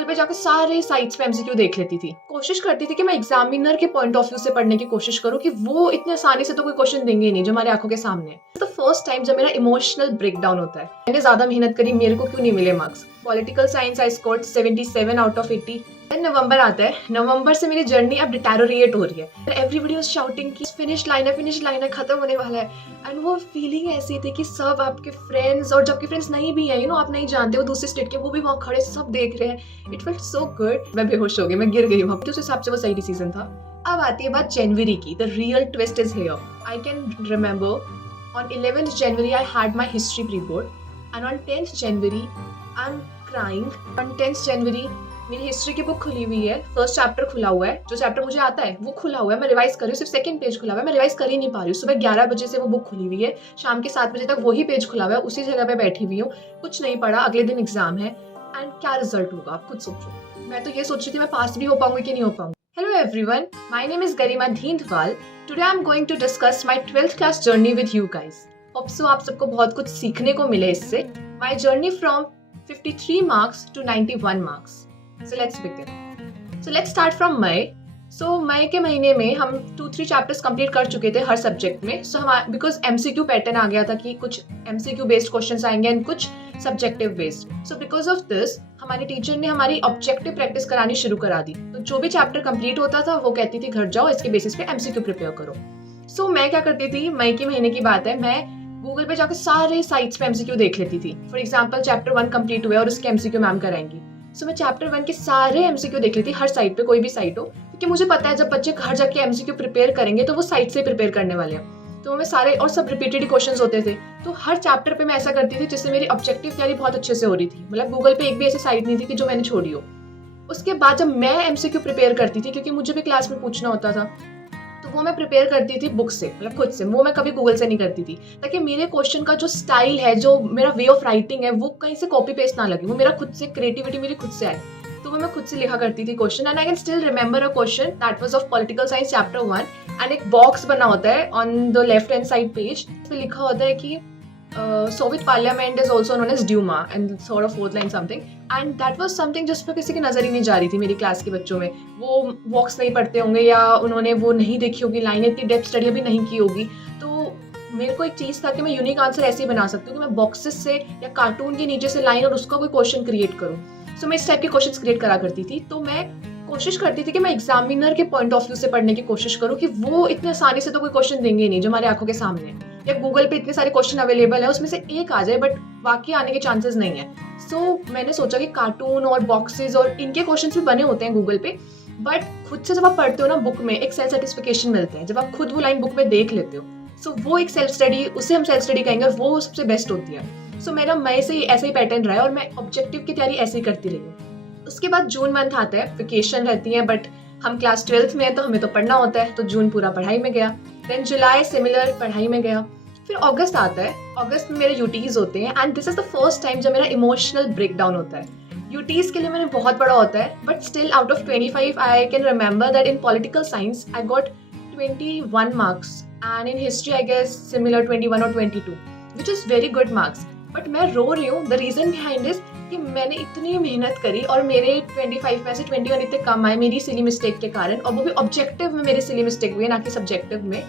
Google पे जाकर सारे साइट्स पे एमसीक्यू देख लेती थी। कोशिश करती थी कि मैं एग्जामिनर के पॉइंट ऑफ व्यू से पढ़ने की कोशिश करूँ कि वो इतने आसानी से तो कोई क्वेश्चन देंगे ही नहीं जो हमारी आंखों के सामने है। द फर्स्ट टाइम जब मेरा इमोशनल ब्रेकडाउन होता है, मैंने ज्यादा मेहनत करी, मेरे को क्यों नहीं मिले marks. Political science I scored 77 out of 80। नवंबर आता है, नवंबर से मेरी जर्नी अब डिटेरोरिएट हो रही है। एवरीबडी वाज शाउटिंग कि फिनिश लाइन है, खत्म होने वाला है। एंड वो फीलिंग ऐसी थी कि सब आपके फ्रेंड्स, और जबकि फ्रेंड्स नहीं भी है, आप नहीं जानते, वो दूसरे स्टेट के, वो भी वहाँ खड़े सब देख रहे हैं। It felt so good. मैं बेहोश हो गई, मैं गिर गई वहाँ। उस हिसाब से वो सही डिसीजन था। अब आती है बात जनवरी की। The real twist is here. I can remember on 11th January I had my history pre-board and on 10th January I'm crying. On 10th January मेरी हिस्ट्री की बुक खुली हुई है, फर्स्ट चैप्टर खुला हुआ है, जो चैप्टर मुझे आता है वो खुला हुआ है, मैं रिवाइज कर रही हूँ, सिर्फ सेकंड पेज खुला हुआ है, मैं रिवाइज कर ही नहीं पा रही हूँ। सुबह 11 बजे से वो बुक खुली हुई है, शाम के 7 बजे तक वही पेज खुला हुआ है, उसी जगह पे बैठी हुई हूँ, कुछ नहीं पढ़ा। अगले दिन एग्जाम है एंड क्या रिजल्ट होगा आप खुद सोचो। मैं तो ये सोच रही थी मैं पास भी हो पाऊंगी कि नहीं हो पाऊंगी। Hello everyone, my name is Garima Dheendwal. Today I'm going to discuss my 12th class journey with you guys. Hope so आप सबको बहुत कुछ सीखने को मिले इससे। My journey from 53 marks to 91 marks. So let's begin. So let's start from May. So मई के महीने में हम 2-3 चैप्टर्स कंप्लीट कर चुके थे हर सब्जेक्ट में। So हम बिकॉज एमसीक्यू पैटर्न आ गया था कि कुछ एमसीक्यू बेस्ड क्वेश्चंस आएंगे एंड कुछ subjective based. So because of this हमारे टीचर ने हमारी ऑब्जेक्टिव प्रैक्टिस करानी शुरू करा दी। तो जो भी चैप्टर कंप्लीट होता था वो कहती थी घर जाओ, इसके बेसिस पे एमसीक्यू प्रिपेयर करो। सो मैं क्या करती थी, मई के महीने की बात है, मैं गूगल पे जाकर सारे साइट्स पे एमसीक्यू देख लेती थी। फॉर एग्जाम्पल चैप्टर 1 कंप्लीट हुआ और उसके एमसीक्यू मैम कराएंगी। सो मैं चैप्टर 1 के सारे एमसीक्यू देख लेती, हर साइट पे, कोई भी साइट हो, क्योंकि मुझे पता है जब बच्चे घर जाके एमसीक्यू प्रिपेयर करेंगे तो वो साइट से प्रिपेयर करने वाले हैं। तो मैं सारे, और सब रिपीटेड क्वेश्चंस होते थे, तो हर चैप्टर पे मैं ऐसा करती थी जिससे मेरी ऑब्जेक्टिव तैयारी बहुत अच्छे से हो रही थी। मतलब गूगल पे एक भी ऐसी साइट नहीं थी कि जो मैंने छोड़ी हो। उसके बाद जब मैं एमसीक्यू प्रिपेयर करती थी, क्योंकि मुझे भी क्लास में पूछना होता था, तो वो मैं प्रिपेयर करती थी बुक से, मतलब खुद से। वो मैं कभी गूगल से नहीं करती थी, ताकि मेरे क्वेश्चन का जो स्टाइल है, जो मेरा वे ऑफ राइटिंग है, वो कहीं से कॉपी पेस्ट ना लगे, वो मेरा खुद से, क्रिएटिविटी मेरी खुद से आए। तो वो मैं खुद से लिखा करती थी question. And I can still remember a question that was of political science chapter 1 and एक बॉक्स बना होता है on the left hand side page, पे लिखा होता है कि Soviet Parliament is also known as Duma and sort of fourth line something, and that was something जिस पर किसी की नजर ही नहीं जा रही थी मेरी क्लास के बच्चों में। वो बॉक्स नहीं पढ़ते होंगे या उन्होंने वो नहीं देखी होगी, लाइन इतनी डेप्थ स्टडी अभी नहीं की होगी। तो मेरे को एक चीज़ था कि मैं यूनिक आंसर ऐसे ही बना सकती हूँ कि मैं बॉक्सेस से या कार्टून के नीचे से लाइन और उसका कोई क्वेश्चन क्रिएट करूँ। सो मैं इस टाइप के क्वेश्चन क्रिएट करा करती थी। तो मैं कोशिश करती थी कि मैं एग्जामिनर के पॉइंट ऑफ व्यू से पढ़ने की कोशिश करूँ कि वो इतने आसानी से तो कोई क्वेश्चन देंगे ही नहीं जो हमारे आंखों के सामने है, या गूगल पे इतने सारे क्वेश्चन अवेलेबल है उसमें से एक आ जाए बट बाकी आने के चांसेस नहीं है। सो मैंने सोचा कि कार्टून और बॉक्सेस और इनके क्वेश्चंस भी बने होते हैं गूगल पे, बट खुद से जब आप पढ़ते हो ना बुक में, एक सेल्फ सेटिस्फिकेशन मिलता है जब आप खुद वो लाइन बुक में देख लेते हो। सो वो एक सेल्फ स्टडी, उसे हम सेल्फ स्टडी कहेंगे, और वो सबसे बेस्ट होती है। सो मेरा मई से ऐसा ही पैटर्न रहा है और मैं ऑब्जेक्टिव की तैयारी ऐसे ही करती रही हूँ। उसके बाद जून मंथ आता है, वेकेशन रहती है, बट हम क्लास 12th में हैं तो हमें तो पढ़ना होता है, तो जून पूरा पढ़ाई में गया। देन जुलाई सिमिलर पढ़ाई में गया। फिर अगस्त आता है, अगस्त में मेरे यूटीज होते हैं and this is the first time जब मेरा इमोशनल ब्रेकडाउन होता है। यूटीज के लिए मैंने बहुत बड़ा होता है, but still out of 25 I can remember that in political science I got 21 marks and in history I guess similar 21 और 22, which is very good marks. But मैं रो रही हूँ, द रीजन बिहाइंड इज कि मैंने इतनी मेहनत करी और मेरे 25 में से 21 इतने कम आए मेरी सिली मिस्टेक के कारण, और वो भी ऑब्जेक्टिव में मेरी सिली मिस्टेक हुई है, ना कि सब्जेक्टिव में।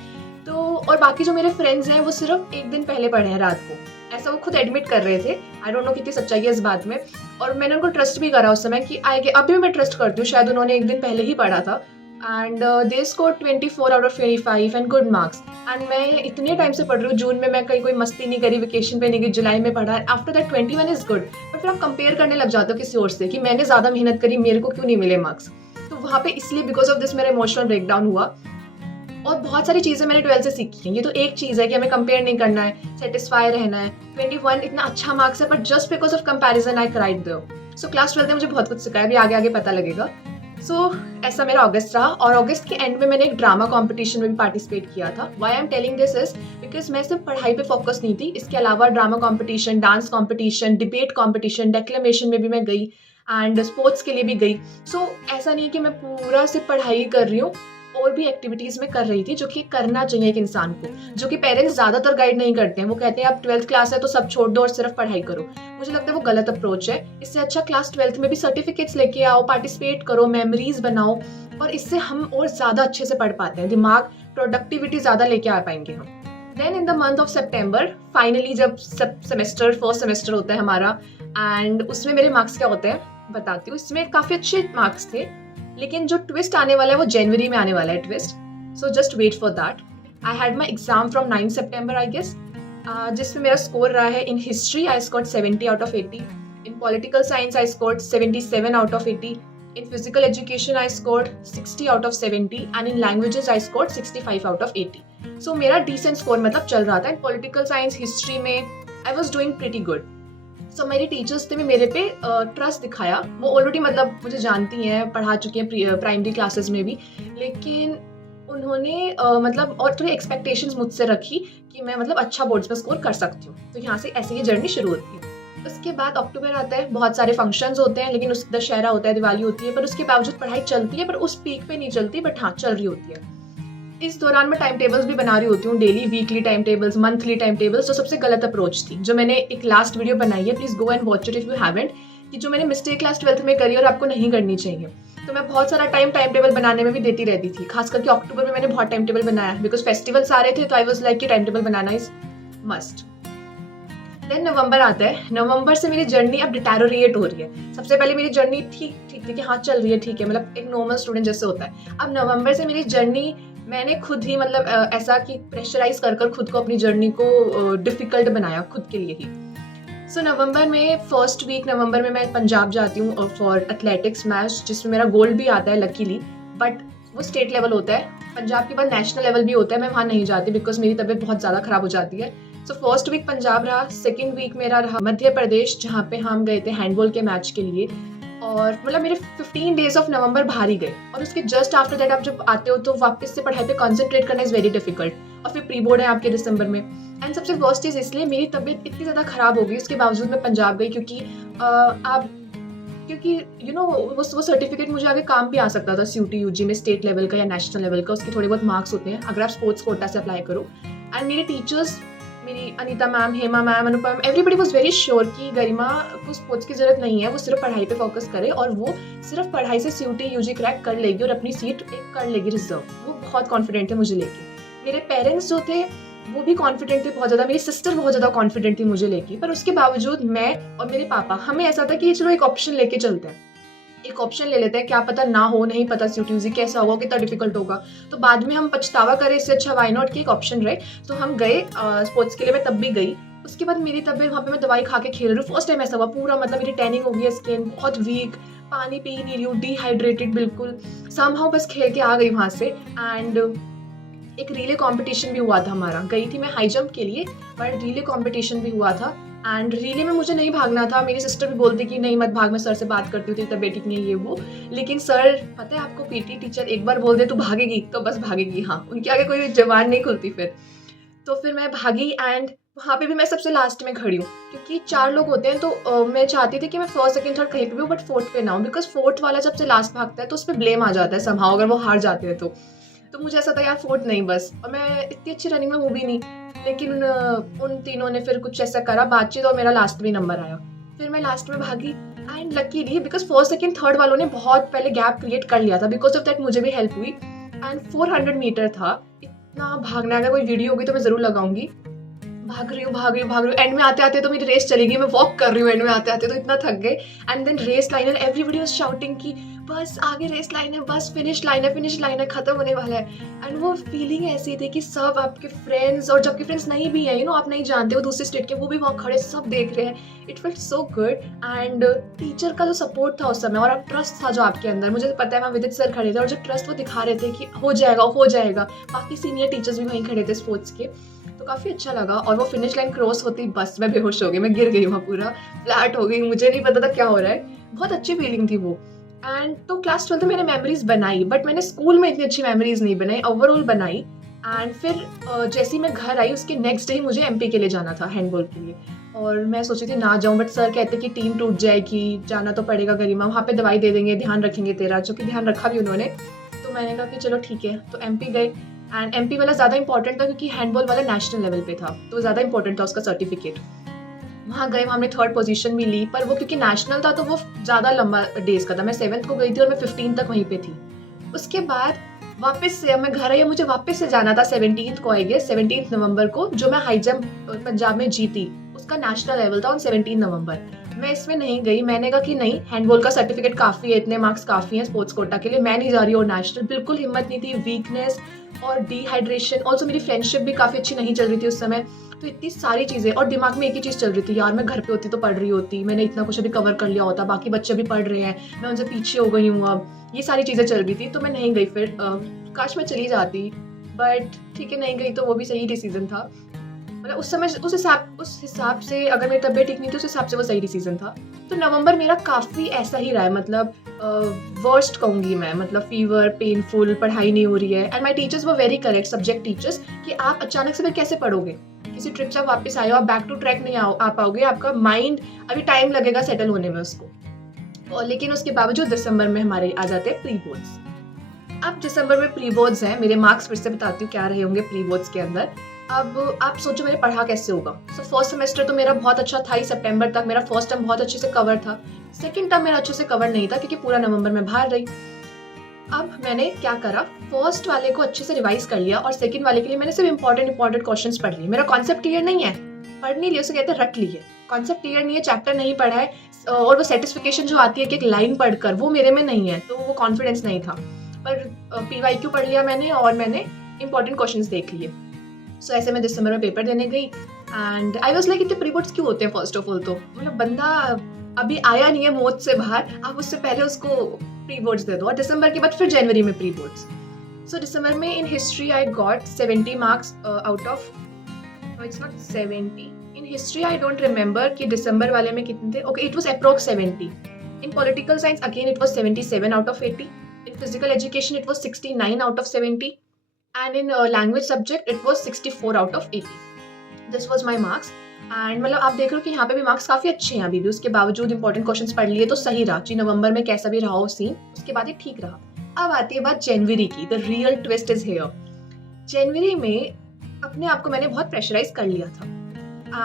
तो और बाकी जो मेरे फ्रेंड्स हैं वो सिर्फ एक दिन पहले पढ़े हैं रात को, ऐसा वो खुद एडमिट कर रहे थे। आई डोंट नो कितनी सच्चाई है इस बात में, और मैंने उनको ट्रस्ट भी करा उस समय कि आएंगे। अभी मैं ट्रस्ट करती हूँ, शायद उन्होंने एक दिन पहले ही पढ़ा था। And they score 24 out of 25 and good marks. And मैं इतने टाइम से पढ़ रही हूँ, जून में मैं कहीं कोई मस्ती नहीं करी, वेकेशन पे नहीं गई, जुलाई में पढ़ा। After that 21 is good, but फिर आप कंपेयर करने लग जाते हो किसी और से कि मैंने ज़्यादा मेहनत करी, मेरे को क्यों नहीं मिले मार्क्स। तो वहाँ पे इसलिए बिकॉज ऑफ दिस मेरा इमोशनल ब्रेकडाउन हुआ। और बहुत सारी चीज़ें मैंने 12 से सीखी हैं। ये तो एक चीज़ है कि हमें कंपेयर नहीं करना है, सेटिस्फाई रहना है। 21 इतना अच्छा मार्क्स है, but just because of comparison I cried there. So class 12 ने मुझे बहुत कुछ सिखाया, अभी आगे आगे पता लगेगा। सो ऐसा मेरा अगस्त रहा, और अगस्त के एंड में मैंने एक ड्रामा कंपटीशन में भी पार्टिसिपेट किया था। Why I am telling this is because मैं सिर्फ पढ़ाई पे फोकस नहीं थी, इसके अलावा drama competition, dance competition, debate competition, declamation में भी मैं गई एंड स्पोर्ट्स के लिए भी गई। सो ऐसा नहीं है कि मैं पूरा सिर्फ पढ़ाई कर रही हूँ, और भी एक्टिविटीज़ मैं कर रही थी जो कि करना चाहिए एक इंसान को, जो कि पेरेंट्स ज़्यादातर गाइड नहीं करते हैं। वो कहते हैं आप 12th क्लास है तो सब छोड़ दो और सिर्फ पढ़ाई करो। मुझे लगता है वो गलत अप्रोच है। इससे अच्छा क्लास 12th में भी सर्टिफिकेट्स लेके आओ, पार्टिसिपेट करो, मेमोरीज बनाओ, और इससे हम और ज़्यादा अच्छे से पढ़ पाते हैं। दिमाग प्रोडक्टिविटी ज़्यादा लेके आ पाएंगे हम। Then in the month of September finally जब फर्स्ट सेमेस्टर होता है हमारा, एंड उसमें मेरे मार्क्स क्या होते हैं बताती हूँ। इसमें काफ़ी अच्छे मार्क्स थे, लेकिन जो ट्विस्ट आने वाला है वो जनवरी में आने वाला है twist, so just wait for that. I had my exam from 9 September I guess, जिसमें मेरा स्कोर रहा है in history I scored 70 out of 80, in political science I scored 77 out of 80, in physical education I scored 60 out of 70, and in languages I scored 65 out of 80। So मेरा decent score मतलब चल रहा था। इन political science history में I was doing pretty good. So मेरी teachers ने भी मेरे पे ट्रस्ट दिखाया। वो ऑलरेडी मतलब मुझे जानती हैं, पढ़ा चुकी हैं प्राइमरी क्लासेस में भी, लेकिन उन्होंने मतलब और थोड़ी एक्सपेक्टेशंस मुझसे रखी कि मैं मतलब अच्छा बोर्ड्स में स्कोर कर सकती हूँ। तो यहाँ से ऐसे ही जर्नी शुरू होती है। उसके बाद अक्टूबर आता है, बहुत सारे फंक्शंस होते हैं, लेकिन उस दशहरा होता है, दिवाली होती है, पर उसके बावजूद पढ़ाई चलती है, पर उस पीक पे नहीं चलती, बट हाँ चल रही होती है। इस दौरान मैं टाइम टेबल्स भी बना रही होती हूँ, daily, weekly time tables, monthly time tables. तो सबसे गलत अप्रोच थी जो मैंने एक लास्ट वीडियो बनाई है, please go and watch it if you haven't, कि जो मैंने मिस्टेक क्लास 12th में करी और आपको नहीं करनी चाहिए। तो मैं बहुत सारा टाइम टेबल बनाने में भी देती रहती थी, खास करके अक्टूबर में मैंने बहुत टाइम टेबल बनाया, बिकॉज फेस्टिवल्स आ रहे थे, तो आई वॉज लाइक कि टाइम टेबल बनाना इज मस्ट। देन नवंबर आता है। नवंबर से मेरी जर्नी अब डिटेरोरिएट हो रही है। सबसे पहले मेरी जर्नी ठीक थी कि हाँ चल रही है, ठीक है, मतलब एक नॉर्मल स्टूडेंट जैसे होता है। अब नवंबर से मेरी जर्नी मैंने खुद ही मतलब ऐसा कि प्रेशराइज कर खुद को, अपनी जर्नी को डिफिकल्ट बनाया खुद के लिए ही। सो नवंबर में फर्स्ट वीक नवंबर में मैं पंजाब जाती हूँ फॉर एथलेटिक्स मैच, जिसमें मेरा गोल्ड भी आता है लकीली, बट वो स्टेट लेवल होता है। पंजाब के बाद नेशनल लेवल भी होता है, मैं वहाँ नहीं जाती बिकॉज मेरी तबीयत बहुत ज़्यादा खराब हो जाती है। सो फर्स्ट वीक पंजाब रहा, सेकेंड वीक मेरा रहा मध्य प्रदेश, जहाँ पे हम गए थे हैंडबॉल के मैच के लिए। और मतलब मेरे 15 डेज ऑफ नवंबर बाहर ही गए, और उसके जस्ट आफ्टर दैट आप जब आते हो तो वापस से पढ़ाई पे कंसंट्रेट करना इज़ वेरी डिफिकल्ट, और फिर प्री बोर्ड है आपके दिसंबर में। एंड सबसे वर्स्ट चीज़ इसलिए मेरी तबीयत इतनी ज़्यादा खराब हो गई, उसके बावजूद मैं पंजाब गई, क्योंकि यू नो वो सर्टिफिकेट मुझे आगे काम भी आ सकता था CUT UG में, स्टेट लेवल का या नेशनल लेवल का। उसके थोड़े बहुत मार्क्स होते हैं अगर आप स्पोर्ट्स कोटा से अप्लाई करो। एंड मेरे टीचर्स, मेरी Anita ma'am, Hema ma'am, Anupam, everybody was very sure कि गरिमा को स्पोर्ट्स की जरूरत नहीं है, वो सिर्फ पढ़ाई पे फोकस करे और वो सिर्फ पढ़ाई से CUT UG क्रैक कर लेगी और अपनी सीट एक कर लेगी रिजर्व। वो बहुत कॉन्फिडेंट थे मुझे लेके। मेरे पेरेंट्स जो थे वो भी कॉन्फिडेंट थे बहुत ज़्यादा, मेरी सिस्टर बहुत ज़्यादा कॉन्फिडेंट थी मुझे लेके, पर उसके बावजूद मैं और मेरे पापा, हमें ऐसा था कि चलो एक ऑप्शन लेके चलते हैं, एक ऑप्शन ले लेते हैं, क्या पता ना हो, नहीं पता CUT UG कैसा होगा, कितना डिफिकल्ट होगा, तो बाद में हम पछतावा करें, इससे अच्छा वाई नॉट कि एक ऑप्शन रहे। तो हम गए स्पोर्ट्स के लिए, मैं तब भी गई। उसके बाद मेरी तबीयत, वहाँ पे मैं दवाई खा के खेल रही हूँ, फर्स्ट टाइम ऐसा हुआ, पूरा मतलब मेरी टैनिंग हो गई है, स्किन बहुत वीक, पानी पी नहीं रही हूँ, डिहाइड्रेटेड बिल्कुल, समहाउ बस खेल के आ गई वहाँ से। एंड एक रिले कंपटीशन भी हुआ था हमारा, गई थी मैं हाई जंप के लिए, पर रिले कंपटीशन भी हुआ था। एंड रिले में मुझे नहीं भागना था, मेरी सिस्टर भी बोलती कि नहीं मत भाग, मैं सर से बात करती हूँ, तेरी तबीयत ठीक नहीं है ये वो, लेकिन सर, पता है आपको, PT टीचर एक बार बोल दे तो भागेगी तो बस भागेगी, हाँ, उनके आगे कोई जबान नहीं खुलती फिर। तो फिर मैं भागी, एंड वहाँ पे भी मैं सबसे लास्ट में खड़ी हूँ, क्योंकि 4 लोग होते हैं, तो मैं चाहती थी कि मैं फर्स्ट सेकंड थर्ड कहीं पे भी हूँ, बट फोर्थ पे ना हूँ, बिकॉज फोर्थ वाला सबसे लास्ट भागता है तो उस पर ब्लेम आ जाता है समहाउ, अगर वो हार जाते हैं तो मुझे ऐसा था यार फोर्थ नहीं बस, और मैं इतनी अच्छी रनिंग में हूँ भी नहीं, लेकिन उन तीनों ने फिर कुछ ऐसा करा बातचीत, और मेरा लास्ट में नंबर आया। फिर मैं लास्ट में भागी, and luckily because first second third वालों ने बहुत पहले गैप क्रिएट कर लिया था, बिकॉज ऑफ दैट मुझे भी हेल्प हुई। एंड 400 मीटर था, इतना भागना, अगर कोई वीडियो होगी तो मैं जरूर लगाऊंगी। भाग रही हूँ, एंड में आते आते तो मेरी रेस चली गई, मैं वॉक कर रही हूँ, एंड में आते आते तो इतना थक गए। And then race line, and everybody was shouting कि बस आगे रेस लाइन है, बस फिनिश लाइन है, खत्म होने वाला है। एंड वो फीलिंग ऐसी थी कि सब आपके फ्रेंड्स, और जबकि फ्रेंड्स नहीं भी है, आप नहीं जानते, वो दूसरे स्टेट के, वो भी वहाँ खड़े सब देख रहे हैं। It felt so good. And teacher का जो सपोर्ट था उस समय, और ट्रस्ट था जो आपके अंदर, मुझे पता है वहाँ विदित सर खड़े थे, और जो ट्रस्ट वो दिखा रहे थे कि हो जाएगा, बाकी सीनियर टीचर्स भी वहीं खड़े थे स्पोर्ट्स के, तो काफ़ी अच्छा लगा। और वो फिनिश लाइन क्रॉस होती बस मैं बेहोश हो गई, मैं गिर गई वहाँ, पूरा फ्लैट हो गई, मुझे नहीं पता था क्या हो रहा है, बहुत अच्छी फीलिंग थी वो। एंड तो क्लास 12 में मैंने मेमोरीज बनाई, बट मैंने स्कूल में इतनी अच्छी मेमोरीज नहीं बनाई, ओवरऑल बनाई। एंड फिर जैसे ही मैं घर आई उसके नेक्स्ट डे ही मुझे MP के लिए जाना था हैंडबॉल के लिए, और मैं सोची थी ना जाऊँ, बट सर कहते कि टीम टूट जाएगी, जाना तो पड़ेगा गरिमा, वहाँ पे दवाई दे देंगे, ध्यान रखेंगे तेरा, जो कि ध्यान रखा भी उन्होंने। तो तो मैंने कहा कि चलो ठीक है, तो एमपी गए। एंड एमपी वाला ज़्यादा इंपॉर्टेंट था क्योंकि हैंडबॉल वाला नेशनल लेवल पे था, तो ज़्यादा इंपॉर्टेंट था उसका सर्टिफिकेट। वहाँ गए, वहाँ हमने थर्ड पोजीशन भी ली, पर वो क्योंकि नेशनल था तो वो ज़्यादा लंबा डेज का था। मैं 7th को गई थी और मैं 15 तक वहीं पे थी। उसके बाद वापस से मैं घर आई, मुझे वापस से जाना था 17th को, आई गेस 17 नवंबर को, जो मैं हाई जंप पंजाब में जीती, उसका नेशनल लेवल था ऑन 17 नवंबर। मैं इसमें नहीं गई, मैंने कहा कि नहीं, हैंडबॉल का सर्टिफिकेट काफ़ी है, इतने मार्क्स काफ़ी हैं स्पोर्ट्स कोटा के लिए, मैं नहीं जा रही हूँ नेशनल। बिल्कुल हिम्मत नहीं थी, वीकनेस और डिहाइड्रेशन, ऑल्सो मेरी फ्रेंडशिप भी काफ़ी अच्छी नहीं चल रही थी उस समय। तो इतनी सारी चीज़ें, और दिमाग में एक ही चीज़ चल रही थी, यार मैं घर पे होती तो पढ़ रही होती, मैंने इतना कुछ अभी कवर कर लिया होता, बाकी बच्चे भी पढ़ रहे हैं, मैं उनसे पीछे हो गई हूँ अब, ये सारी चीज़ें चल रही थी। तो मैं नहीं गई फिर। काश मैं चली जाती, बट ठीक है, नहीं गई तो वो भी सही डिसीजन था। मतलब उस समय उस हिसाब से अगर मेरी तबीयत ठीक नहीं थी, उस हिसाब से वो सही डिसीजन था। तो नवंबर मेरा काफ़ी ऐसा ही रहा है, मतलब वर्स्ट कहूँगी मैं, मतलब फीवर, पेनफुल, पढ़ाई नहीं हो रही है। And my teachers were very correct, subject teachers, कि आप अचानक से फिर कैसे पढ़ोगे, किसी ट्रिप से आप वापस आए हो, आप बैक टू ट्रैक नहीं आ पाओगे, आपका माइंड अभी टाइम लगेगा सेटल होने में उसको। और लेकिन उसके बावजूद दिसंबर में हमारे आ जाते हैं प्री बोर्ड्स। अब दिसंबर में प्री बोर्ड्स हैं, मेरे मार्क्स फिर से बताती हूँ क्या रहे होंगे प्री बोर्ड्स के अंदर। अब आप सोचो मैंने पढ़ा कैसे होगा। सो फर्स्ट सेमेस्टर तो मेरा बहुत अच्छा था ही, सितंबर तक मेरा फर्स्ट टर्म बहुत अच्छे से कवर था। सेकंड टर्म मेरा अच्छे से कवर नहीं था क्योंकि पूरा नवंबर में बाहर रही। अब मैंने क्या करा, फर्स्ट वाले को अच्छे से रिवाइज कर लिया और सेकंड वाले के लिए मैंने सिर्फ इंपॉर्टेंट क्वेश्चंस पढ़ लिए। मेरा कॉन्सेप्ट क्लियर नहीं है, पढ़ नहीं लिया, उसे कहते हैं रट लिए। कॉन्सेप्ट क्लियर नहीं है, चैप्टर नहीं पढ़ा है, और वो सेटिस्फिकेशन जो आती है कि एक लाइन पढ़कर, वो मेरे में नहीं है, तो वो कॉन्फिडेंस नहीं था। पर PYQ पढ़ लिया मैंने और मैंने इंपॉर्टेंट क्वेश्चंस देख लिए। सो ऐसे मैं दिसंबर में पेपर देने गई एंड आई वाज लाइक, इतने प्री बोर्ड्स क्यों होते हैं फर्स्ट ऑफ ऑल। तो मतलब बंदा अभी आया नहीं है मौत से बाहर, आप उससे पहले उसको प्री बोर्ड्स दे दो, और दिसंबर के बाद फिर जनवरी में प्री बोर्ड्स। सो दिसंबर में इन history I got 70 marks out of, it's not 70 in history, I don't remember कि दिसंबर वाले में कितने थे। Okay, it was approx 70। In political science again it was 77 out of 80। In physical education, it was 69 out of 70, and in language subject, it was 64 out of 80. This was my marks. And मतलब आप देख रहे हो कि यहाँ पे भी marks काफ़ी अच्छे हैं अभी भी, उसके बावजूद इंपॉर्टेंट क्वेश्चंस पढ़ लिए तो सही रहा जी। नवंबर में कैसा भी रहा हो सीन, उसके बाद ये ठीक रहा। अब आती है बात जनवरी की, the real twist is here. जनवरी में अपने आप को मैंने बहुत प्रेशराइज कर लिया था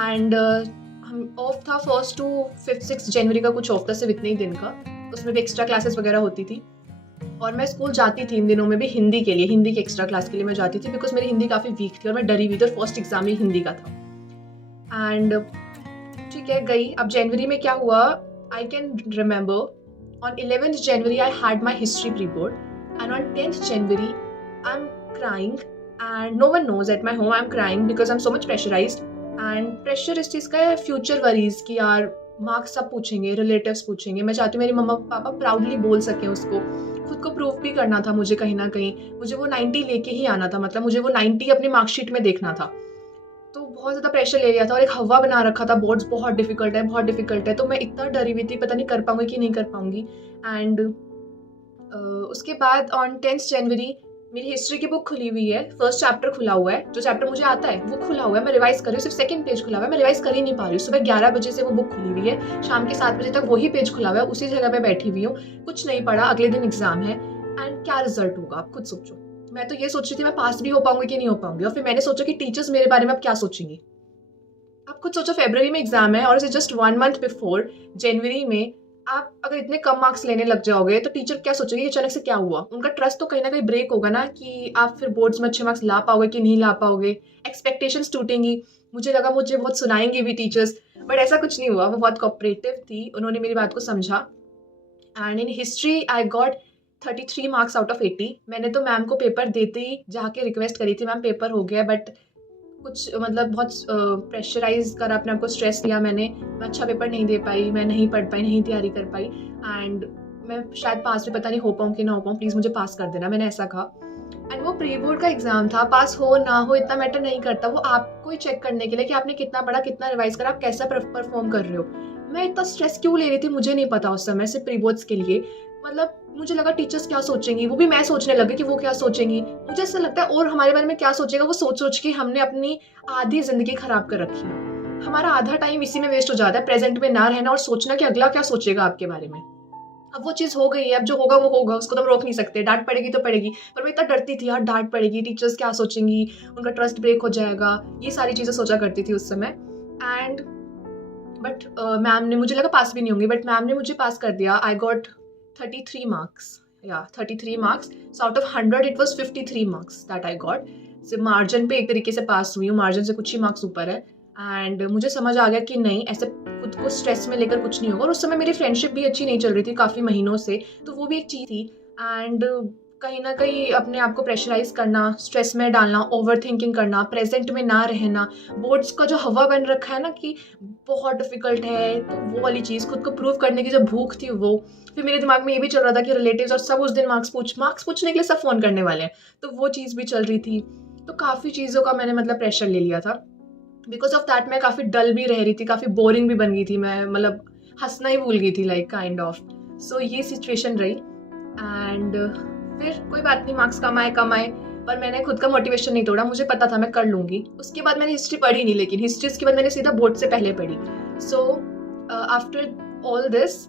एंड हम ऑफ था 1st to 5th 6th जनवरी का, कुछ ऑफ था सिर्फ इतने ही दिन का। उसमें भी एक्स्ट्रा क्लासेस वगैरह होती थी और मैं स्कूल जाती थी इन दिनों में भी हिंदी के लिए, हिंदी के एक्स्ट्रा क्लास के लिए मैं जाती थी बिकॉज मेरी हिंदी काफ़ी वीक थी और मैं डरी हुई थी और फर्स्ट एग्जाम ही हिंदी का था। एंड ठीक है, गई। अब जनवरी में क्या हुआ, I can remember on 11th January I had my history pre board and on 10th January I am crying and no one knows at my home, I am crying because I am so much pressurised. And pressure इस चीज़ का है, future worries कि यार marks सब पूछेंगे, relatives पूछेंगे। मैं चाहती हूँ मेरी मम्मा पापा प्राउडली बोल सकें उसको, खुद को प्रूफ भी करना था मुझे कहीं ना कहीं, मुझे वो 90 लेके ही आना था, मतलब मुझे वो 90 अपनी मार्कशीट में देखना था। तो बहुत ज़्यादा प्रेशर ले लिया था और एक हवा बना रखा था, बोर्ड्स बहुत डिफिकल्ट है, बहुत डिफिकल्ट है। तो मैं इतना डरी हुई थी, पता नहीं कर पाऊंगी कि नहीं कर पाऊंगी। एंड उसके बाद ऑन 10th जनवरी मेरी हिस्ट्री की बुक खुली हुई है, फर्स्ट चैप्टर खुला हुआ है, जो चैप्टर मुझे आता है वो खुला हुआ है, मैं रिवाइज कर रही हूँ, सिर्फ सेकंड पेज खुला हुआ है, मैं रिवाइज कर ही नहीं पा रही हूँ। सुबह 11 बजे से वो बुक खुली हुई है, शाम के 7 बजे तक वही पेज खुला हुआ है, उसी जगह पे बैठी हुई हूँ, कुछ नहीं पढ़ा। अगले दिन एग्जाम है एंड क्या रिजल्ट होगा आप खुद सोचो। मैं तो ये सोच रही थी मैं पास भी हो पाऊंगी कि नहीं हो पाऊंगी, और फिर मैंने सोचा कि टीचर्स मेरे बारे में अब क्या सोचेंगी। आप खुद सोचो, फरवरी में एग्जाम है और इसे जस्ट 1 month बिफोर जनवरी में आप अगर इतने कम मार्क्स लेने लग जाओगे तो टीचर क्या सोचेगी कि अचानक से क्या हुआ। उनका ट्रस्ट तो कहीं ना कहीं ब्रेक होगा ना कि आप फिर बोर्ड्स में अच्छे मार्क्स ला पाओगे कि नहीं ला पाओगे, एक्सपेक्टेशंस टूटेंगी। मुझे लगा मुझे बहुत सुनाएंगे भी टीचर्स, बट ऐसा कुछ नहीं हुआ। वो बहुत कोऑपरेटिव थी, उन्होंने मेरी बात को समझा। And in history I got 33 marks out of 80। मैंने तो मैम को पेपर देते ही जाके रिक्वेस्ट करी थी, मैम पेपर हो गया, बट कुछ मतलब बहुत प्रेशराइज कर अपने आप को स्ट्रेस दिया मैंने, मैं अच्छा पेपर नहीं दे पाई, मैं नहीं पढ़ पाई, नहीं तैयारी कर पाई, एंड मैं शायद पास भी पता नहीं हो पाऊँ कि ना हो पाऊँ, प्लीज़ मुझे पास कर देना, मैंने ऐसा कहा। एंड वो प्री बोर्ड का एग्जाम था, पास हो ना हो इतना मैटर नहीं करता, वो आपको ही चेक करने के लिए कि आपने कितना पढ़ा, कितना रिवाइज करा, आप कैसा परफॉर्म कर रहे हो। मैं इतना स्ट्रेस क्यों ले रही थी मुझे नहीं पता उस समय से प्री बोर्ड्स के लिए। मतलब मुझे लगा टीचर्स क्या सोचेंगी, वो भी मैं सोचने लगी कि वो क्या सोचेंगी। मुझे ऐसा लगता है और हमारे बारे में क्या सोचेगा, वो सोच सोच के हमने अपनी आधी जिंदगी खराब कर रखी है। हमारा आधा टाइम इसी में वेस्ट हो जाता है, प्रेजेंट में ना रहना और सोचना कि अगला क्या सोचेगा आपके बारे में। अब वो चीज़ हो गई है, अब जो होगा वो होगा, उसको तो हम रोक नहीं सकते, डाँट पड़ेगी तो पड़ेगी। पर मैं इतना डरती थी यार, डाँट पड़ेगी, टीचर्स क्या सोचेंगी, उनका ट्रस्ट ब्रेक हो जाएगा, ये सारी चीज़ें सोचा करती थी उस समय। एंड बट मैम ने, मुझे लगा पास भी नहीं होंगी, बट मैम ने मुझे पास कर दिया। आई गॉट 33 मार्क्स, या 33 marks. So out of 100 it was 53 marks that I got. सिर्फ मार्जिन पे एक तरीके से पास हुई हूँ, मार्जिन से कुछ ही मार्क्स ऊपर है। एंड मुझे समझ आ गया कि नहीं, ऐसे खुद को स्ट्रेस में लेकर कुछ नहीं होगा। और उस समय मेरी फ्रेंडशिप भी अच्छी नहीं चल रही थी काफ़ी महीनों से, तो वो भी एक चीज़ थी। एंड कहीं ना कहीं अपने आप को प्रेशराइज करना, स्ट्रेस में डालना, ओवर थिंकिंग करना, प्रेजेंट में ना रहना, बोर्ड्स का जो हवा बन रखा है ना कि बहुत डिफिकल्ट है, तो वो वाली चीज़, खुद को प्रूव करने की जो भूख थी वो। फिर मेरे दिमाग में ये भी चल रहा था कि रिलेटिव्स और सब उस दिन मार्क्स पूछने के लिए सब फ़ोन करने वाले हैं, तो वो चीज़ भी चल रही थी। तो काफ़ी चीज़ों का मैंने मतलब प्रेशर ले लिया था। बिकॉज ऑफ दैट मैं काफ़ी डल भी रह रही थी, काफ़ी बोरिंग भी बन गई थी मैं, मतलब हंसना ही भूल गई थी, लाइक काइंड ऑफ। सो ये सिचुएशन रही। एंड फिर कोई बात नहीं, मार्क्स कम आए, पर मैंने खुद का मोटिवेशन नहीं तोड़ा, मुझे पता था मैं कर लूँगी। उसके बाद मैंने हिस्ट्री पढ़ी नहीं, लेकिन हिस्ट्री उसके बाद मैंने सीधा बोर्ड से पहले पढ़ी। सो आफ्टर ऑल दिस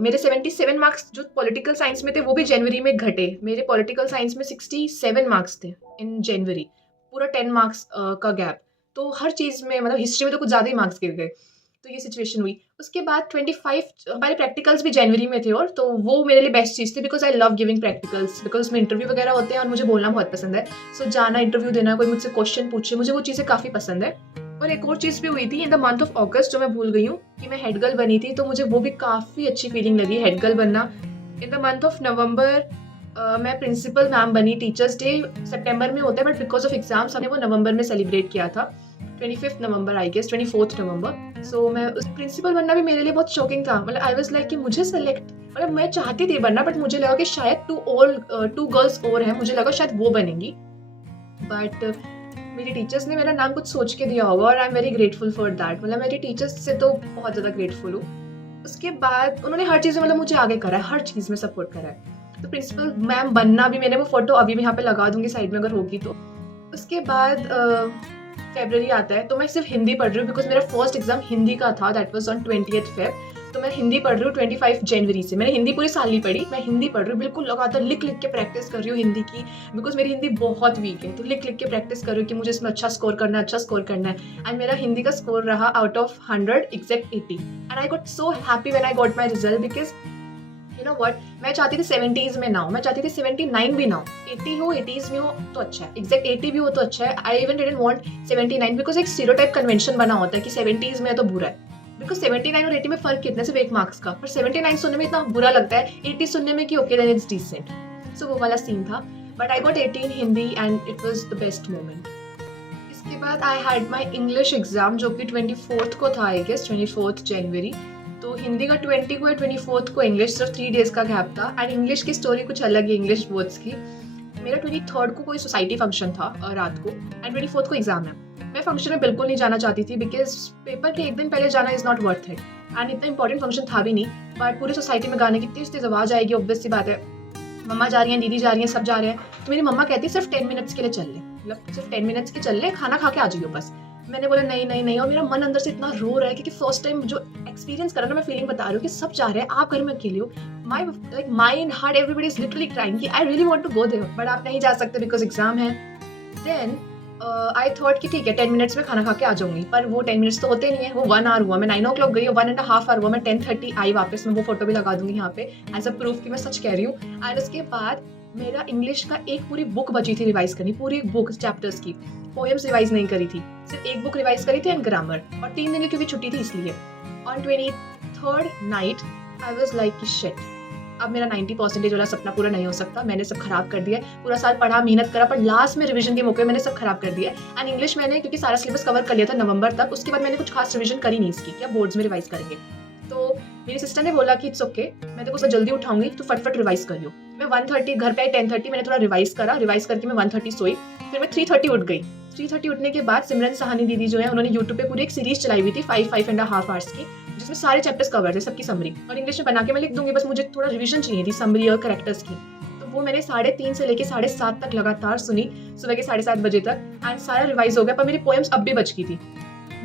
मेरे 77 मार्क्स जो पॉलिटिकल साइंस में थे वो भी जनवरी में घटे। मेरे पॉलिटिकल साइंस में 67 मार्क्स थे इन जनवरी, पूरा 10 मार्क्स का गैप। तो हर चीज़ में, मतलब हिस्ट्री में तो कुछ ज़्यादा ही मार्क्स गिर गए। तो ये सिचुएशन हुई। उसके बाद 25 हमारे प्रैक्टिकल्स भी जनवरी में थे, और तो वो मेरे लिए बेस्ट चीज़ थी, because I love giving practicals, because उसमें इंटरव्यू वगैरह होते हैं और मुझे बोलना बहुत पसंद है। सो जाना, इंटरव्यू देना, कोई मुझसे क्वेश्चन पूछे, मुझे वो चीज़ें काफ़ी पसंद है। और एक और चीज़ भी हुई थी इन द मंथ ऑफ अगस्त, जो मैं भूल गई हूँ, कि मैं हेड गर्ल बनी थी, तो मुझे वो भी काफ़ी अच्छी फीलिंग लगी हेड गर्ल बनना। इन द मंथ ऑफ नवंबर मैं प्रिंसिपल मैम बनी। टीचर्स डे सितंबर में होता है, बट बिकॉज ऑफ एग्जाम्स हमने वो नवंबर में सेलिब्रेट किया था, 25 नवंबर आई गेस, 24 नवंबर। सो मैं उस प्रिंसिपल बनना भी मेरे लिए बहुत शॉकिंग था। मतलब आई वाज लाइक कि मुझे सेलेक्ट, मतलब मैं चाहती थी बनना, बट मुझे लगा कि शायद टू गर्ल्स और हैं, मुझे लगा शायद वो बनेंगी। बट मेरी टीचर्स ने मेरा नाम कुछ सोच के दिया होगा, और I am very grateful for that. मतलब मेरी टीचर्स से तो बहुत ज़्यादा ग्रेटफुल हूँ। उसके बाद उन्होंने हर चीज़ में मतलब मुझे आगे करा है, हर चीज़ में सपोर्ट करा है। तो प्रिंसिपल मैम बनना भी, मैंने वो फोटो अभी भी यहाँ पे लगा दूंगी साइड में अगर होगी तो। उसके बाद फरवरी आता है, तो मैं सिर्फ हिंदी पढ़ रही हूँ, बिकॉज मेरा फर्स्ट एग्जाम हिंदी का था, that was on 20th Feb। तो मैं हिंदी पढ़ रही हूँ 25 जनवरी से। मैंने हिंदी पूरी साल नहीं पढ़ी, मैं हिंदी पढ़ रही हूँ, बिल्कुल लगातार लिख लिख के प्रैक्टिस कर रही हूँ हिंदी की, बिकॉज मेरी हिंदी बहुत वीक है। तो लिख लिख के प्रैक्टिस कर रही हूँ कि मुझे इसमें अच्छा स्कोर करना है। एंड मेरा हिंदी का स्कोर रहा out of 100 exact 80। And I got so happy when I got my result, because you know what, मैं चाहती थी 70s में ना हो, मैं चाहती थी 79 भी ना हो, 80 हो, 80s में हो तो अच्छा है, एग्जैक्ट 80 भी हो तो अच्छा है। I even didn't want 79, because एक स्टीरियोटाइप कन्वेंशन बना होता है कि 70s में है तो बुरा है। बिकॉज 79 और 80 में फर्क कितना, सिर्फ 1 मार्क्स का, पर 79 सुनने में इतना बुरा लगता है, 80 सुनने में कि ओके देन इट्स डिसेंट। सो वो वाला सीन था। But I got 80 in Hindi and it was the best moment. इसके बाद आई हैड माई इंग्लिश एग्जाम, जो कि 24th को था, आई गेस 24th जनवरी। तो हिंदी का 20 को या 24th को, इंग्लिश सिर्फ 3 days का गैप था। एंड इंग्लिश की स्टोरी कुछ अलग है इंग्लिश बोर्ड्स की। मेरा 23rd को कोई सोसाइटी फंक्शन था रात को, एंड 24th को एग्जाम है। मैं फंक्शन में बिल्कुल नहीं जाना चाहती थी, बिकॉज पेपर के एक दिन पहले जाना is not worth it. And इतना इंपॉर्टेंट फंक्शन था भी नहीं, बट पूरी सोसाइटी में गाने की तेज तेज आवाज़ आएगी, ऑब्वियस सी बात है। मम्मा जा रही हैं, दीदी जा रही हैं, सब जा रहे हैं। तो मेरी मम्मा कहती है सिर्फ 10 मिनट्स के लिए चल ले, मतलब सिर्फ 10 मिनट्स के चल ले, खाना खा के आ जाइयो बस। मैंने बोला नहीं नहीं नहीं, और मेरा मन अंदर से इतना रो रहा है, क्योंकि फर्स्ट टाइम जो एक्सपीरियंस करा ना, मैं फीलिंग बता रही हूँ कि सब जा रहे हैं, आप घर में अकेले हो। My like mind heart everybody is literally crying कि I really want to go there, but आप नहीं जा सकते बिकॉज एग्जाम है। देन आई थॉट कि ठीक है 10 मिनट्स में खाना खा के आ जाऊंगी, पर वो 10 मिनट्स तो होते नहीं है, वो 1 hour हुआ। मैं 9 o'clock गई, 1.5 hour हुआ, मैं 10:30 आई वापस। मैं वो फोटो भी लगा दूंगी यहाँ पे एज अ प्रूफ कि मैं सच कह रही हूँ। एंड उसके बाद मेरा इंग्लिश का एक पूरी बुक बची थी रिवाइज करनी, पूरी एक बुक चैप्टर्स की। पोएम्स रिवाइज नहीं करी थी, सिर्फ एक बुक रिवाइज करी थी एंड ग्रामर, और 3 दिन की क्योंकि छुट्टी थी इसलिए। On 23rd night I was like कि शिट, अब मेरा 90% वाला सपना पूरा नहीं हो सकता, मैंने सब खराब कर दिया है। पूरा साल पढ़ा, मेहनत करा, पर लास्ट में रिवीजन के मौके मैंने सब खराब कर दिया है। एंड इंग्लिश मैंने क्योंकि सारा सिलेबस कवर कर लिया था नवंबर तक, उसके बाद मैंने कुछ खास रिवीजन करी नहीं इसकी, क्या बोर्ड्स में रिवाइज करेंगे। तो मेरी सिस्टर ने बोला कि इट्स ओके, मैं तो जल्दी उठाऊंगी, तो फटफट रिवाइज करियो। मैं 1:30 घर पे आई, 10:30 मैंने थोड़ा रिवाइज करा, रिवाइज करके मैं 1:30 सोई। फिर मैं 3:30 उठ गई। 3:30 उठने के बाद सिमरन सहानी दीदी जो है, उन्होंने यूट्यूब पे पूरी एक सीरीज चलाई हुई थी 5.5 hours की, जिसमें सारे चैप्टर्स कवर थे, सबकी समरी, और इंग्लिश में बना के मैं लिख दूंगी, बस मुझे थोड़ा रिवीजन चाहिए थी समरी और कैरेक्टर्स की। तो वो मैंने 3:30 से लेके 7:30 तक लगातार सुनी, सुबह के 7:30 बजे तक, एंड सारा रिवाइज हो गया। पर मेरी पोएम्स अब भी बच गई थी,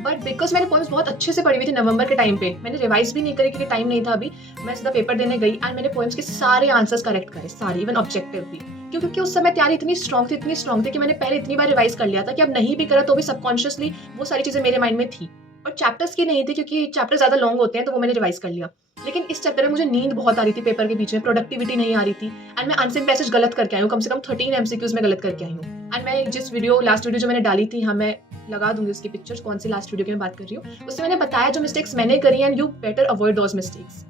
बट बिकॉज मैंने पोएम्स बहुत अच्छे से पढ़ी हुई थी नवंबर के टाइम पे, मैंने रिवाइज भी नहीं करी क्योंकि टाइम नहीं था अभी। मैं सीधा पेपर देने गई एंड मैंने पोएम्स के सारे आंसर्स करेक्ट करे, सारे, इवन ऑब्जेक्टिव भी। क्योंकि उस समय तैयारी इतनी स्ट्रॉन्ग थी कि मैंने पहले इतनी बार रिवाइज कर लिया था कि अब नहीं भी करा तो भी सबकॉन्शियसली वो सारी चीज़ें मेरे माइंड में थी। और चैप्टर्स की नहीं थी क्योंकि चैप्टर ज़्यादा लॉन्ग होते हैं तो वो मैंने रिवाइज कर लिया। लेकिन इस चैप्टर में मुझे नींद बहुत आ रही थी पेपर के बीच में, प्रोडक्टिविटी नहीं आ रही थी एंड मैं आंसर पैसेज गलत करके आई हूँ, कम से कम 13 एमसीक्यूज में गलत करके आई हूँ। एंड मैं जिस लास्ट वीडियो जो मैंने डाली थी, हाँ मैं लगा दूंगी उसकी पिक्चर्स, कौन सी लास्ट वीडियो की मैं बात कर रही हूँ, उससे मैंने बताया जो मिस्टेक्स मैंने करी and you better avoid those mistakes.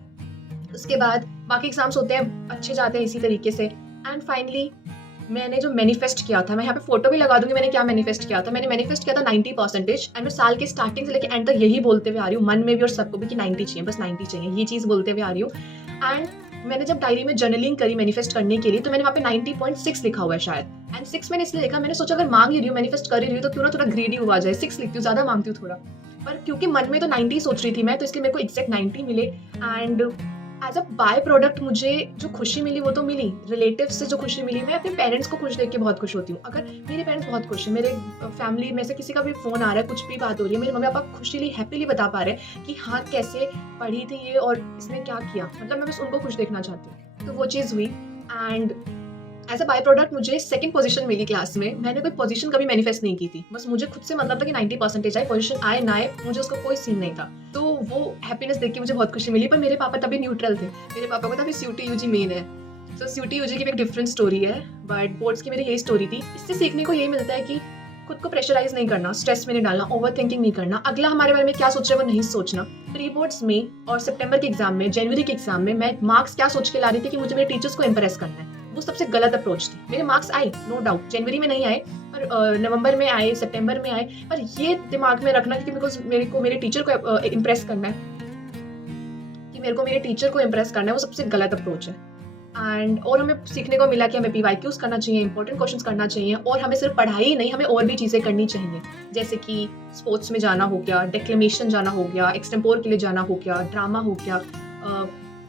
उसके बाद बाकी एग्जाम्स होते हैं, अच्छे जाते हैं इसी तरीके से। एंड फाइनली मैंने जो मैनिफेस्ट किया था, मैं यहाँ पे फोटो भी लगा दूंगी मैंने क्या मैनिफेस्ट किया था। मैंने मैनिफेस्ट किया था 90% एंड मैं साल के स्टार्टिंग से लेकर एंड तक यही बोलते हुए आ रही हूँ, मन में भी और सबको भी, कि 90 चाहिए, बस 90 चाहिए, ये चीज़ बोलते हुए आ रही हूँ। एंड मैंने जब डायरी में जर्नलिंग करी मैनिफेस्ट करने के लिए तो मैंने वहाँ पे 90.6 लिखा हुआ है शायद। एंड 6 मैंने इसलिए लिखा, मैंने सोचा अगर मांग ही रही हूँ, मैनिफेस्ट कर ही रही हूँ तो क्यों ना थोड़ा ग्रीडी हुआ जाए, 6 लिखती हूँ, ज़्यादा मांगती हूँ थोड़ा। पर क्योंकि मन में तो 90 सोच रही थी मैं, तो इसलिए मेरे को एग्जैक्ट 90 मिले। And as a by product मुझे जो खुशी मिली वो तो मिली, रिलेटिव से जो खुशी मिली, मैं अपने पेरेंट्स को खुश देख के बहुत खुश होती हूँ। अगर मेरे पेरेंट्स बहुत खुश हैं, मेरे फैमिली में से किसी का भी फोन आ रहा है, कुछ भी बात हो रही है, मेरे मम्मी पापा खुशीली हैप्पीली बता पा रहे हैं कि हाँ कैसे पढ़ी थी ये और इसने क्या किया, मतलब मैं बस उनको खुश देखना चाहती हूँ। तो वो चीज़ हुई and as a by product मुझे सेकंड पोजीशन मिली क्लास में। मैंने कोई पोजीशन कभी मैनिफेस्ट नहीं की थी, बस मुझे खुद से मतलब था कि 90% आए, पोजीशन आए ना आए मुझे उसका कोई सीन नहीं था। तो वो हैप्पीनेस देख के मुझे बहुत खुशी मिली। पर मेरे पापा तभी न्यूट्रल थे, मेरे पापा को तभी सीयूटी यूजी मेन है। तो सीयूटी यूजी की भी एक डिफरेंट स्टोरी है, बट बोर्ड्स की मेरी यही स्टोरी थी। इससे सीखने को यही मिलता है कि खुद को प्रेशराइज नहीं करना, स्ट्रेस में नहीं डालना, ओवर थिंकिंग नहीं करना, अगला हमारे बारे में क्या सोच रहा है वो नहीं सोचना। प्री बोर्ड्स में और सितंबर के एग्जाम में, जनवरी के एग्जाम में मैं मार्क्स क्या सोच के ला रही थी कि मुझे मेरे टीचर्स को इम्प्रेस करना है, वो सबसे गलत अप्रोच थी। मेरे मार्क्स आए नो डाउट, जनवरी में नहीं आए पर नवंबर में आए, सितंबर में आए, पर ये दिमाग में रखना कि मेरे को मेरे टीचर को इम्प्रेस करना है, वो सबसे गलत अप्रोच है। एंड और हमें सीखने को मिला कि हमें PYQs करना चाहिए, इंपॉर्टेंट क्वेश्चंस करना चाहिए, और हमें सिर्फ पढ़ाई ही नहीं, हमें और भी चीज़ें करनी चाहिए, जैसे कि स्पोर्ट्स में जाना हो गया, डेक्लेमेशन जाना हो गया, एक्सटेम्पोर के लिए जाना हो गया, ड्रामा हो गया,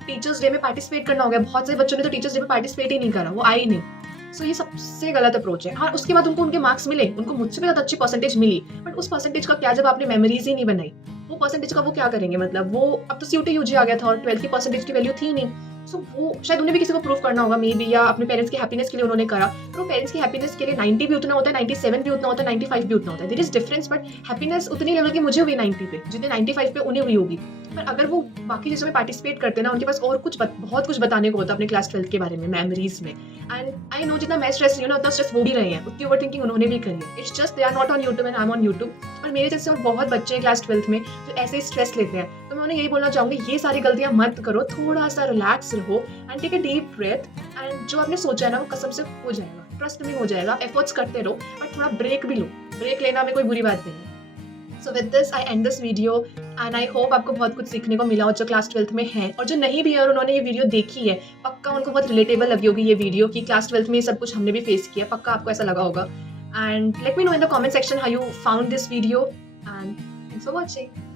टीचर्स डे में पार्टिसिपेट करना हो गया। बहुत सारे बच्चों ने तो टीचर्स डे में पार्टिसिपेट ही नहीं करा, वो आए ही नहीं। सो ये सबसे गलत अप्रोच है। हाँ, उसके बाद उनको उनके मार्क्स मिले, उनको मुझसे भी ज़्यादा अच्छी परसेंटेज मिली, बट उस परसेंटेज का क्या जब आपने मेमोरीज ही नहीं बनाई, वो परसेंटेज का वो क्या करेंगे, मतलब वो अब तो सीयूटी यूजी आ गया था और 12th की परसेंटेज की वैल्यू थी नहीं। सो वो शायद उन्हें भी किसी को प्रूव करना होगा मे बी, या अपने पेरेंट्स के हैप्पीनेस के लिए उन्होंने करा। पर वो पेरेंट्स की हैप्पीनेस के लिए 90 भी उतना होता है, 97 भी उतना होता है, 95 भी उतना होता है, there is difference. But happiness उतनी लेवल की मुझे हुई 90 पे जितने 95 पे उन्हें हुई होगी। पर अगर वो बाकी चीज़ों में पार्टिसिपेट करते ना, उनके पास और बहुत कुछ बताने को होता अपने क्लास 12th के बारे में, मेमोरीज में। एंड आई नो जितना मैं स्ट्रेस रही हूँ ना, उतना स्ट्रेस वो भी रहे हैं, उतनी ओवर थिंकिंग उन्होंने भी करी है। It's just they are not on YouTube and I am on YouTube. और मेरे जैसे और बहुत बच्चे हैं क्लास 12th में जो ऐसे ही स्ट्रेस लेते हैं। तो मैं उन्हें यही बोलना चाहूँगी, ये सारी गलतियाँ मत करो, थोड़ा सा रिलैक्स रहो and take a deep breath. And जो आपने सोचा है ना वो कसम से हो जाएगा, ट्रस्ट में हो जाएगा। आप एफर्ट्स करते रहो, बट थोड़ा ब्रेक भी लो, ब्रेक लेना में कोई बुरी बात नहीं है। So with this I and this video and I hope आपको बहुत कुछ सीखने को मिला हो, जो क्लास 12th में है और जो नहीं भी है और उन्होंने ये वीडियो देखी है, पक्का उनको बहुत रिलेटेबल लगी होगी ये वीडियो कि क्लास 12th में ये सब कुछ हमने भी फेस किया, पक्का आपको ऐसा लगा होगा। And let me know in the comment section how you found this video and thanks for watching.